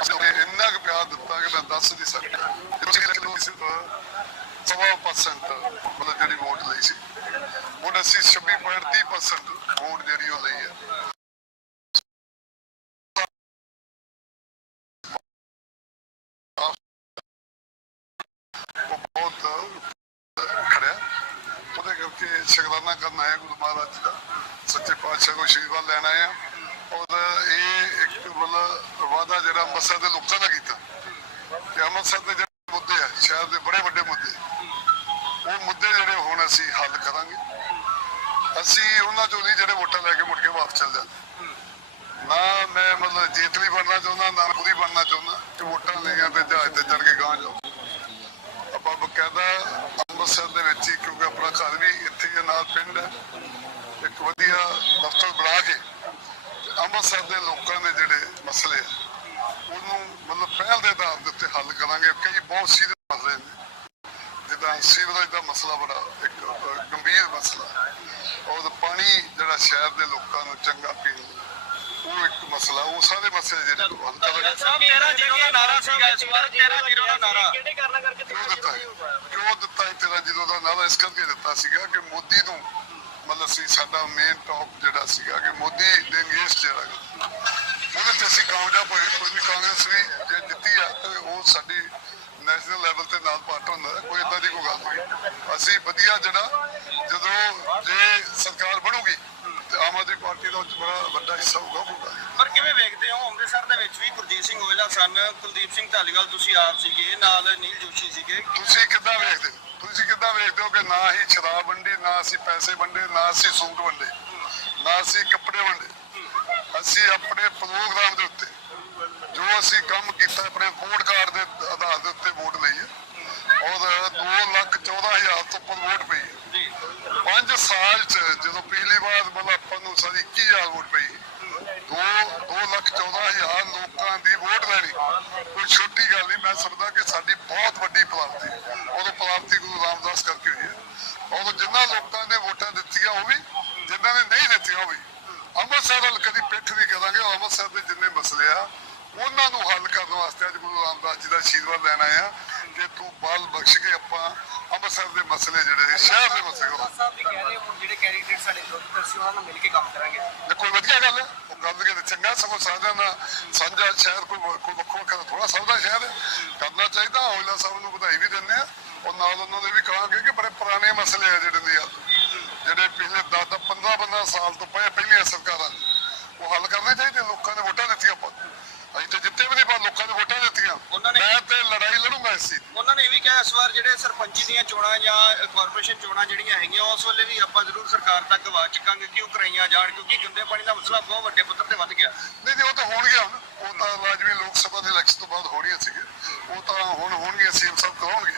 ਅਸੀਂ ਇੰਨਾ ਕੁ ਪਿਆਰ ਦਿੱਤਾ ਕਿ ਮੈਂ ਦੱਸ ਨਹੀਂ ਸਕਦਾ ਤੁਸੀਂ ਲੋਕ ਸਿਰਫ ਸਵਾ ਪਰਸੈਂਟ ਮਤਲਬ ਜਿਹੜੀ ਵੋਟ ਲਈ ਸੀ। ਹੁਣ ਅਸੀਂ 26.30% ਵੋਟ ਜਿਹੜੀ ਉਹ ਲਈ ਹੈ। ਉਹ ਬਹੁਤ ਖੜਿਆ ਉਹਦੇ ਕਰਕੇ ਸ਼ੁਕਰਾਨਾ ਕਰਨ ਆਇਆ ਗੁਰੂ ਮਹਾਰਾਜ ਜੀ ਦਾ। ਸੱਚੇ ਪਾਤਸ਼ਾਹ ਨੂੰ ਆਸ਼ੀਰਵਾਦ ਲੈਣ ਆਇਆ ਔਰ ਇਹ ਇੱਕ ਮਤਲਬ ਵਾਅਦਾ ਜਿਹੜਾ ਅੰਮ੍ਰਿਤਸਰ ਦੇ ਲੋਕਾਂ ਦਾ ਕੀਤਾ ਕਿ ਅੰਮ੍ਰਿਤਸਰ ਦੇ ਜਿਹੜੇ ਮੁੱਦੇ ਆ ਸ਼ਹਿਰ ਦੇ ਬੜੇ ਵੱਡੇ ਮੁੱਦੇ ਉਹ ਮੁੱਦੇ ਜਿਹੜੇ ਹੁਣ ਅਸੀਂ ਹੱਲ ਕਰਾਂਗੇ। ਅਸੀਂ ਉਹਨਾਂ ਚੋਂ ਨਹੀਂ ਜਿਹੜੇ ਵੋਟਾਂ ਲੈ ਕੇ ਮੁੜ ਕੇ ਵਾਪਸ ਚੱਲ ਜਾਂਦੇ। ਨਾ ਮੈਂ ਮਤਲਬ ਜੇਤਲੀ ਬਣਨਾ ਚਾਹੁੰਦਾ ਨਾ ਪੂਰੀ ਬਣਨਾ ਚਾਹੁੰਦਾ ਕਿ ਵੋਟਾਂ ਲਈਆਂ ਤੇ ਜਹਾਜ਼ ਤੇ ਚੜ ਕੇ ਗਾਂ ਜਾਓ। ਆਪਾਂ ਬਕਾਇਦਾ ਅੰਮ੍ਰਿਤਸਰ ਦੇ ਵਿੱਚ ਹੀ ਕਿਉਂਕਿ ਆਪਣਾ ਘਰ ਵੀ ਇੱਥੇ ਹੀ ਹੈ, ਨਾਲ ਪਿੰਡ ਹੈ ਇੱਕ ਵਧੀਆ ਦਫ਼ਤਰ ਬਣਾ ਕੇ ਅੰਮ੍ਰਿਤਸਰ ਦੇ ਲੋਕਾਂ ਦੇ ਜਿਹੜੇ ਮਸਲੇ ਆ ਉਹਨੂੰ ਮਤਲਬ ਪਹਿਲ ਦੇ ਆਧਾਰ ਦੇ ਉੱਤੇ ਹੱਲ ਕਰਾਂਗੇ। ਕਈ ਬਹੁਤ ਸੀਰੀਅਸ ਮਸਲੇ ਨੇ। ਜਿੱਦਾਂ ਸੀਵਰੇਜ ਦਾ ਮਸਲਾ ਬੜਾ ਇੱਕ ਗੰਭੀਰ ਮਸਲਾ। ਹੈ। ਔਰ ਪਾਣੀ ਜਿਹੜਾ ਸ਼ਹਿਰ ਦੇ ਲੋਕਾਂ ਨੂੰ ਚੰਗਾ ਪੀਣ ਉਹ ਇੱਕ ਮਸਲਾ ਉਹ ਸਾਰੇ ਮਸਲੇ ਜਿਹੜੇ ਹੱਲ ਕਰਾਂਗੇ। ਸਾਹਿਬ 13 ਜ਼ੀਰੋ ਦਾ ਨਾਰਾ ਸੀਗਾ ਇਸ ਵਾਰ 13 ਜ਼ੀਰੋ ਦਾ ਨਾਰਾ। ਕਿਹੜੇ ਕਾਰਨਾਂ ਕਰਕੇ ਕਿਉਂ ਦਿੱਤਾ ਹੈ? ਕਿਉਂ ਦਿੱਤਾ ਹੈ ਤੇਰਾ ਜਦੋਂ ਦਾ ਨਾਰਾ? ਇਸ ਕਰਕੇ ਦਿੱਤਾ ਸੀਗਾ ਕਿ ਮੋਦੀ ਨੂੰ ਮਤਲਬ ਸੀ ਸਾਡਾ ਮੇਨ ਟੌਪ ਜਿਹੜਾ ਸੀਗਾ ਕਿ ਮੋਦੀ ਦੇ ਜਿਹੜਾ। ਉਹਦੇ ਤੇ ਅਸੀਂ ਕਾਮਯਾਬ ਹੋਏ ਕੋਈ ਵੀ ਕਾਂਗਰਸ ਵੀ ਜੇ ਜਿੱਤੀ ਆ ਤੇ ਉਹ ਸਾਡੀ ਨੈਸ਼ਨਲ ਲੈਵਲ ਤੇ ਨਾਲ ਪਾਰਟ ਹੁੰਦਾ ਕੋਈ ਇਦਾਂ ਦੀ ਕੋਈ ਗੱਲ ਨਹੀਂ ਅਸੀਂ ਵਧੀਆ ਜਿਹੜਾ ਜਦੋਂ ਜੇ ਸਰਕਾਰ ਬਣੂਗੀ ਤੇ ਆਮ ਆਦਮੀ ਪਾਰਟੀ ਦਾ ਬੜਾ ਵੱਡਾ ਹਿੱਸਾ ਹੋਊਗਾ ਹੋਊਗਾ ਪਰ ਕਿਵੇਂ ਵੇਖਦੇ ਹੋ ਅੰਮ੍ਰਿਤਸਰ ਦੇ ਵਿੱਚ ਵੀ ਗੁਰਜੀਤ ਸਿੰਘ ਔਜਲਾ ਸਨ ਕੁਲਦੀਪ ਸਿੰਘ ਢਾਲੀਵਾਲ ਤੁਸੀਂ ਆਪ ਸੀਗੇ ਨਾਲ ਨੀਲ ਜੋਸ਼ੀ ਸੀਗੇ ਤੁਸੀਂ ਕਿੱਦਾਂ ਵੇਖਦੇ ਹੋ? ਤੁਸੀਂ ਕਿੱਦਾਂ ਵੇਖਦੇ ਹੋ ਕਿ ਨਾ ਹੀ ਸ਼ਰਾਬ ਵੰਡੀ ਨਾ ਅਸੀਂ ਪੈਸੇ ਵੰਡੇ ਨਾ ਅਸੀਂ ਸੂਟ ਵੰਡੇ ਨਾ ਅਸੀਂ ਕੱਪੜੇ ਵੰਡੇ? ਅਸੀਂ ਆਪਣੇ ਪ੍ਰੋਗਰਾਮ ਦੇ ਉੱਤੇ ਜੋ ਅਸੀਂ ਕੰਮ ਕੀਤਾ ਆਪਣੇ ਵੋਟ ਕਾਰਡ ਦੇ ਆਧਾਰ ਦੇ ਉੱਤੇ ਵੋਟ ਲਈ ਹੈ ਔਰ 2 ਲੱਖ 14 ਹਜ਼ਾਰ ਤੋਂ ਉੱਪਰ ਵੋਟ ਪਈ ਹੈ। ਜੀ। ਪੰਜ ਸਾਲ ਚ ਜਦੋਂ ਪਿਛਲੀ ਵਾਰ ਮਤਲਬ ਆਪਾਂ ਨੂੰ ਸਾਡੀ 21000 ਵੋਟ ਪਈ 2 2 ਲੱਖ 14 ਹਜ਼ਾਰ ਲੋਕਾਂ ਕੋਈ ਛੋਟੀ ਗੱਲ ਨਹੀਂ, ਮੈਂ ਸਮਝਦਾ ਕਿ ਸਾਡੀ ਬਹੁਤ ਵੱਡੀ ਪ੍ਰਾਪਤੀ ਉਦੋਂ ਪ੍ਰਾਪਤੀ ਗੁਰੂ ਰਾਮਦਾਸ ਕਰਕੇ ਹੋਈ ਹੈ। ਔਰ ਜਿਨ੍ਹਾਂ ਲੋਕਾਂ ਨੇ ਵੋਟਾਂ ਦਿੱਤੀਆਂ, ਉਹ ਵੀ ਜਿਨ੍ਹਾਂ ਨੇ ਨਹੀਂ ਦਿੱਤੀਆਂ, ਉਹ ਵੀ। ਅੰਮ੍ਰਿਤਸਰ ਵੱਲ ਕਦੀ ਪਿੱਠ ਨਹੀਂ ਕਰਾਂਗੇ ਅੰਮ੍ਰਿਤਸਰ ਦੇ ਜਿੰਨੇ ਮਸਲੇ ਆ, ਉਹਨਾਂ ਨੂੰ ਹੱਲ ਕਰਨ ਵਾਸਤੇ ਅੱਜ ਗੁਰੂ ਰਾਮਦਾਸ ਜੀ ਦਾ ਆਸ਼ੀਰਵਾਦ ਲੈਣਾ ਆ ਕਿ ਤੂੰ ਬਲ ਬਖਸ਼ ਕੇ ਆਪਾਂ ਅੰਮ੍ਰਿਤਸਰ ਦੇ ਮਸਲੇ ਜਿਹੜੇ ਸ਼ਹਿਰ ਦੇ ਮਸਲੇ ਸਾਹਿਬ ਵੀ ਕਹਿ ਰਹੇ ਹੁਣ ਜਿਹੜੇ ਕੈਂਡੀਡੇਟ ਸਾਡੇ ਵਿਰੋਧੀ ਸੀ ਉਹਨਾਂ ਨਾਲ ਮਿਲ ਕੇ ਕੰਮ ਕਰਾਂਗੇ। ਕੋਈ ਵਧੀਆ ਗੱਲ ਹੈ? ਉਹ ਗੱਲ ਕੇ ਚੰਗਾ ਸਗੋਂ ਸਾਰਿਆਂ ਦਾ ਸਾਂਝਾ ਸ਼ਹਿਰ ਕੋਈ ਕੋਈ ਵੱਖੋ ਵੱਖਰਾ ਥੋੜਾ ਸਭ ਦਾ ਸ਼ਹਿਰ ਕਰਨਾ ਚਾਹੀਦਾ ਔਜਲਾ ਸਾਹਿਬ ਨੂੰ ਵਧਾਈ ਵੀ ਦਿੰਦੇ ਆ। ਉਹ ਨਾਲ ਉਹਨਾਂ ਦੇ ਵੀ ਕਹਾਂਗੇ ਕਿ ਬੜੇ ਪੁਰਾਣੇ ਮਸਲੇ ਆ ਜਿਹੜੇ ਨੇ ਜਿਹੜੇ ਪਿਛਲੇ 10 10 15 15 ਸਾਲ ਤੋਂ ਪਹਿ ਪਹਿਲੀਆਂ ਸਰਕਾਰਾਂ ਉਹ ਹੱਲ ਕਰਨੇ ਚਾਹੀਦੇ ਲੋਕਾਂ ਨੇ ਵੋਟਾਂ ਦਿੱਤੀਆਂ ਆਪਾਂ। ਅਸੀਂ ਤੇ ਜਿੱਤੇ ਵੀ ਨਹੀਂ ਪਰ ਲੋਕਾਂ ਨੇ ਵੋਟਾਂ ਦਿੱਤੀਆਂ ਉਹਨਾਂ ਨੇ- ਮੈਂ ਤੇ ਲੜਾਈ ਲੜੂੰਗਾ ਇਸ ਚੀਜ਼ ਦੀ। ਉਹਨਾਂ ਨੇ ਇਹ ਵੀ ਕਿਹਾ ਇਸ ਵਾਰ ਜਿਹੜੇ ਸਰਪੰਚੀ ਦੀਆਂ ਚੋਣਾਂ ਜਾਂ ਕਾਰਪੋਰੇਸ਼ਨ ਚੋਣਾਂ ਜਿਹੜੀਆਂ ਹੈਗੀਆਂ ਉਸ ਵੇਲੇ ਵੀ ਆਪਾਂ ਜ਼ਰੂਰ ਸਰਕਾਰ ਤੱਕ ਆਵਾਜ਼ ਚੱਕਾਂਗੇ ਕਿ ਉਹ ਕਰਾਈਆਂ ਜਾਣ ਕਿਉਂਕਿ ਗੰਦੇ ਪਾਣੀ ਦਾ ਮਸਲਾ ਬਹੁਤ ਵੱਡੇ ਪੱਧਰ ਤੇ ਵੱਧ ਗਿਆ। ਨਹੀਂ ਨਹੀਂ ਉਹ ਤਾਂ ਹੋਣਗੇ ਹੁਣ। ਉਹ ਤਾਂ ਲਾਜ਼ਮੀ ਲੋਕ ਸਭਾ ਦੇ ਇਲੈਕਸ਼ਨ ਤੋਂ ਬਾਅਦ ਹੋਣੀਆਂ ਸੀਗੇ ਉਹ ਤਾਂ ਹੁਣ ਹੋਣਗੇ ਸੀਐਮ ਸਾਹਿਬ ਕਰਾਉਣਗੇ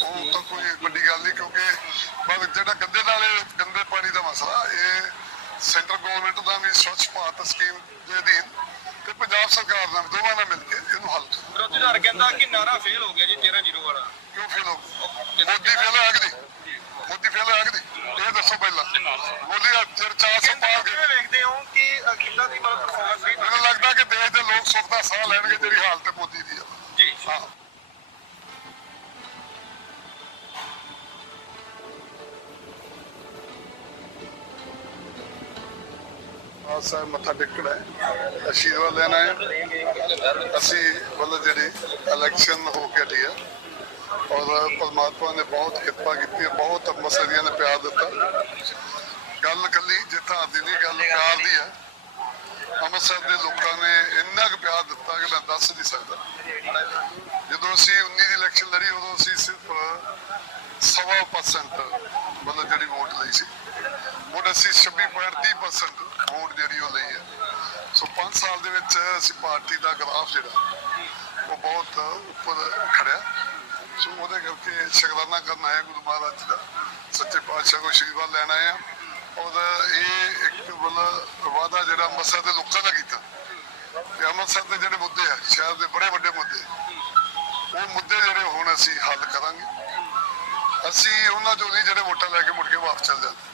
ਉਹ ਤਾਂ ਕੋਈ ਵੱਡੀ ਗੱਲ ਨਹੀਂ ਕਿਉਂਕਿ ਪਰ ਜਿਹੜਾ ਗੰਦੇ ਨਾਲੇ ਗੰਦੇ ਪਾਣੀ ਦਾ ਮਸਲਾ ਇਹ ਸੈਂਟਰ ਗਵਰਨਮੈਂਟ ਦਾ ਵੀ ਸਵੱਛ ਭਾਰਤ ਸਕੀਮ ਦੇ ਅਧੀਨ ਤੇ ਪੰਜਾਬ ਸਰਕਾਰ ਨਾਲ ਦੋਵਾਂ ਨਾਲ ਮਿਲ ਕੇ ਕਰੋ ਵਿਰੋਧੀ ਧਿਰ ਕਹਿੰਦਾ ਕਿ ਨਾਰਾ ਫੇਲ ਹੋ ਗਿਆ ਜੀ 13 ਜ਼ੀਰੋ ਵਾਲਾ। ਕਿਉਂ ਫੇਲ ਹੋ ਮੋਦੀ ਫੇਲ ਹੈ ਅਗਦੀ ਮੋਦੀ ਫੇਲ ਹੈ ਅਗਦੀ ਇਹ ਦੱਸੋ ਪਹਿਲਾਂ। ਮੋਦੀ ਆ ਫਿਰ 400 ਪਾਰ ਗਏ ਵੇਖਦੇ ਹੋ ਕਿ ਕਿੱਦਾਂ ਦੀ ਮਤਲਬ ਪਰਫਾਰਮੈਂਸ ਮੈਨੂੰ ਲੱਗਦਾ ਕਿ ਦੇਸ਼ ਦੇ ਲੋਕ ਸੁੱਖ ਦਾ ਸਾਹ ਲੈਣਗੇ ਜਿਹੜੀ ਹਾਲਤ ਮੋਦੀ ਦੀ ਆ। ਜੀ। ਹਾਂ। ਆ ਸਾਹਿਬ, ਮੱਥਾ ਟੇਕਣਾ ਹੈ। ਆਸ਼ੀਰਵਾਦ ਲੈਣਾ ਹੈ। ਅਸੀਂ ਮਤਲਬ ਜਿਹੜੀ ਇਲੈਕਸ਼ਨ ਹੋ ਕੇ ਹਟੀ ਆ, ਔਰ ਪਰਮਾਤਮਾ ਨੇ ਬਹੁਤ ਕਿਰਪਾ ਕੀਤੀ ਬਹੁਤ ਮਸਲੀਆਂ ਨੇ ਪਿਆਰ ਦਿੱਤਾ। ਗੱਲ ਕੱਲੀ ਜਿੱਥਾਂ ਦੀ ਨਹੀਂ, ਗੱਲ ਪਿਆਰ ਦੀ ਹੈ ਅੰਮ੍ਰਿਤਸਰ ਦੇ ਲੋਕਾਂ ਨੇ ਇੰਨਾ ਕੁ ਪਿਆਰ ਦਿੱਤਾ ਕਿ ਮੈਂ ਦੱਸ ਨਹੀਂ ਸਕਦਾ। ਜਦੋਂ ਅਸੀਂ 19 ਦੀ ਇਲੈਕਸ਼ਨ ਲੜੀ, ਉਦੋਂ ਅਸੀਂ ਸਿਰਫ ਸਵਾ ਪਰਸੈਂਟ ਮਤਲਬ ਜਿਹੜੀ ਵੋਟ ਲਈ ਸੀ। ਹੁਣ ਅਸੀਂ 26.30% ਵੋਟ ਜਿਹੜੀ ਉਹ ਲਈ ਹੈ। ਸੋ 5 ਸਾਲ ਦੇ ਵਿੱਚ ਅਸੀਂ ਪਾਰਟੀ ਦਾ ਗ੍ਰਾਫ ਜਿਹੜਾ, ਉਹ ਬਹੁਤ ਉੱਪਰ ਖੜਿਆ। ਸੋ ਉਹਦੇ ਕਰਕੇ ਸ਼ੁਕਰਾਨਾ ਕਰਨ ਆਏ ਗੁਰੂ ਮਹਾਰਾਜ ਦਾ। ਸੱਚੇ ਪਾਤਸ਼ਾਹ ਕੋ ਆਸ਼ੀਰਵਾਦ ਲੈਣ ਆਏ ਆ ਔਰ ਇਹ ਇੱਕ ਮਤਲਬ ਵਾਅਦਾ ਜਿਹੜਾ ਅੰਮ੍ਰਿਤਸਰ ਦੇ ਲੋਕਾਂ ਦਾ ਕੀਤਾ। ਕਿ ਅੰਮ੍ਰਿਤਸਰ ਦੇ ਜਿਹੜੇ ਮੁੱਦੇ ਆ, ਸ਼ਹਿਰ ਦੇ ਬੜੇ ਵੱਡੇ ਮੁੱਦੇ ਉਹ ਮੁੱਦੇ ਜਿਹੜੇ ਹੁਣ ਅਸੀਂ ਹੱਲ ਕਰਾਂਗੇ। ਅਸੀਂ ਉਹਨਾਂ ਚੋਂ ਨਹੀਂ, ਜਿਹੜੇ ਵੋਟਾਂ ਲੈ ਕੇ ਮੁੜ ਕੇ ਵਾਪਸ ਚੱਲ ਜਾਂਦੇ।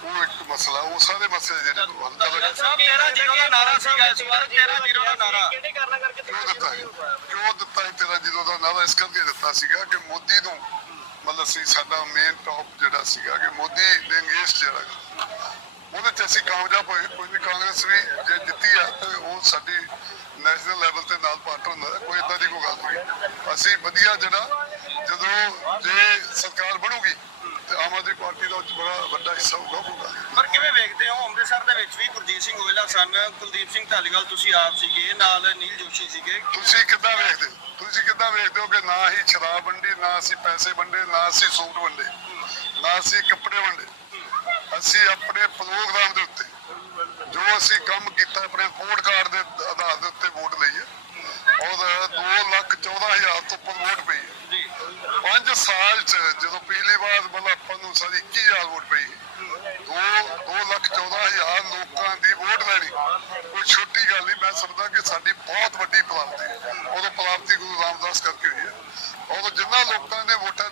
ਉਹ ਇੱਕ ਮਸਲਾ ਉਹ ਸਾਰੇ ਮਸਲੇ ਜਿਹੜੇ ਹੱਲ ਕਰਾਂਗੇ ਸਾਹਿਬ 13 ਜ਼ੀਰੋ ਦਾ ਨਾਰਾ ਸੀਗਾ ਇਸ ਵਾਰ 13 ਜ਼ੀਰੋ ਦਾ ਨਾਰਾ। ਕਿਹੜੇ ਕਾਰਨਾਂ ਕਰਕੇ ਕਿਉਂ ਦਿੱਤਾ ਹੈ ਕਿਉਂ ਦਿੱਤਾ ਹੈ ਤੇਰਾ ਜਦੋਂ ਦਾ ਨਾਰਾ? ਇਸ ਕਰਕੇ ਦਿੱਤਾ ਸੀਗਾ ਕਿ ਮੋਦੀ ਨੂੰ ਮਤਲਬ ਸੀ ਸਾਡਾ ਮੇਨ ਟੌਪ ਜਿਹੜਾ ਸੀਗਾ ਕਿ ਮੋਦੀ ਨੇ ਅੰਗੇਜ ਜਿਹੜਾ ਉਹਦੇ ਚ ਅਸੀਂ ਕਾਮਯਾਬ ਹੋਏ। ਕੋਈ ਵੀ ਕਾਂਗਰਸ ਵੀ ਜੇ ਜਿੱਤੀ ਆ ਤੇ ਉਹ ਸਾਡੀ ਨੈਸ਼ਨਲ ਲੈਵਲ ਤੇ ਨਾਲ ਪਾਰਟਨਰ ਹੁੰਦਾ ਕੋਈ ਇਦਾਂ ਦੀ ਕੋਈ ਗੱਲ ਨਹੀਂ। ਅਸੀਂ ਵਧੀਆ ਜਿਹੜਾ ਜਦੋਂ ਜੇ ਸਰਕਾਰ ਬਣੂਗੀ ਆਮ ਆਦਮੀ ਪਾਰਟੀ ਦਾ ਬੜਾ ਵੱਡਾ ਹਿੱਸਾ ਹੋਊਗਾ ਹੋਊਗਾ। ਪਰ ਕਿਵੇਂ ਵੇਖਦੇ ਹੋ? ਅੰਮ੍ਰਿਤਸਰ ਦੇ ਵਿੱਚ ਵੀ ਗੁਰਜੀਤ ਸਿੰਘ ਓਇਲਾ ਸਨ। ਕੁਲਦੀਪ ਸਿੰਘ ਢਾਲੀਵਾਲ ਤੁਸੀਂ ਆਪ ਸੀਗੇ ਨਾਲ ਨੀਲ ਜੋਸ਼ੀ ਸੀਗੇ। ਤੁਸੀਂ ਕਿੱਦਾਂ ਵੇਖਦੇ ਹੋ? ਤੁਸੀਂ ਕਿੱਦਾਂ ਵੇਖਦੇ ਹੋ ਕਿ ਨਾ ਹੀ ਸ਼ਰਾਬ ਵੰਡੀ ਨਾ ਅਸੀਂ ਪੈਸੇ ਵੰਡੇ ਨਾ ਅਸੀਂ ਸੂਟ ਵੰਡੇ ਨਾ ਅਸੀਂ ਕੱਪੜੇ ਵੰਡੇ? ਅਸੀਂ ਆਪਣੇ ਪ੍ਰੋਗਰਾਮ ਦੇ ਉੱਤੇ ਜੋ ਅਸੀਂ ਕੰਮ ਕੀਤਾ ਆਪਣੇ ਕਾਰਡ ਦੇ ਆਧਾਰ ਦੇ ਉੱਤੇ ਵੋਟ ਲਈ ਹੈ ਔਰ 2 ਲੱਖ 14 ਹਜ਼ਾਰ ਤੋਂ ਉੱਪਰ ਵੋਟ ਪਈ ਹੈ ਜੀ 5 ਸਾਲ ਚ ਜਦੋਂ ਪਿਛਲੀ ਵਾਰ ਮਤਲਬ ਆਪਾਂ ਨੂੰ ਸਾਡੀ 21000 ਵੋਟ ਪਈ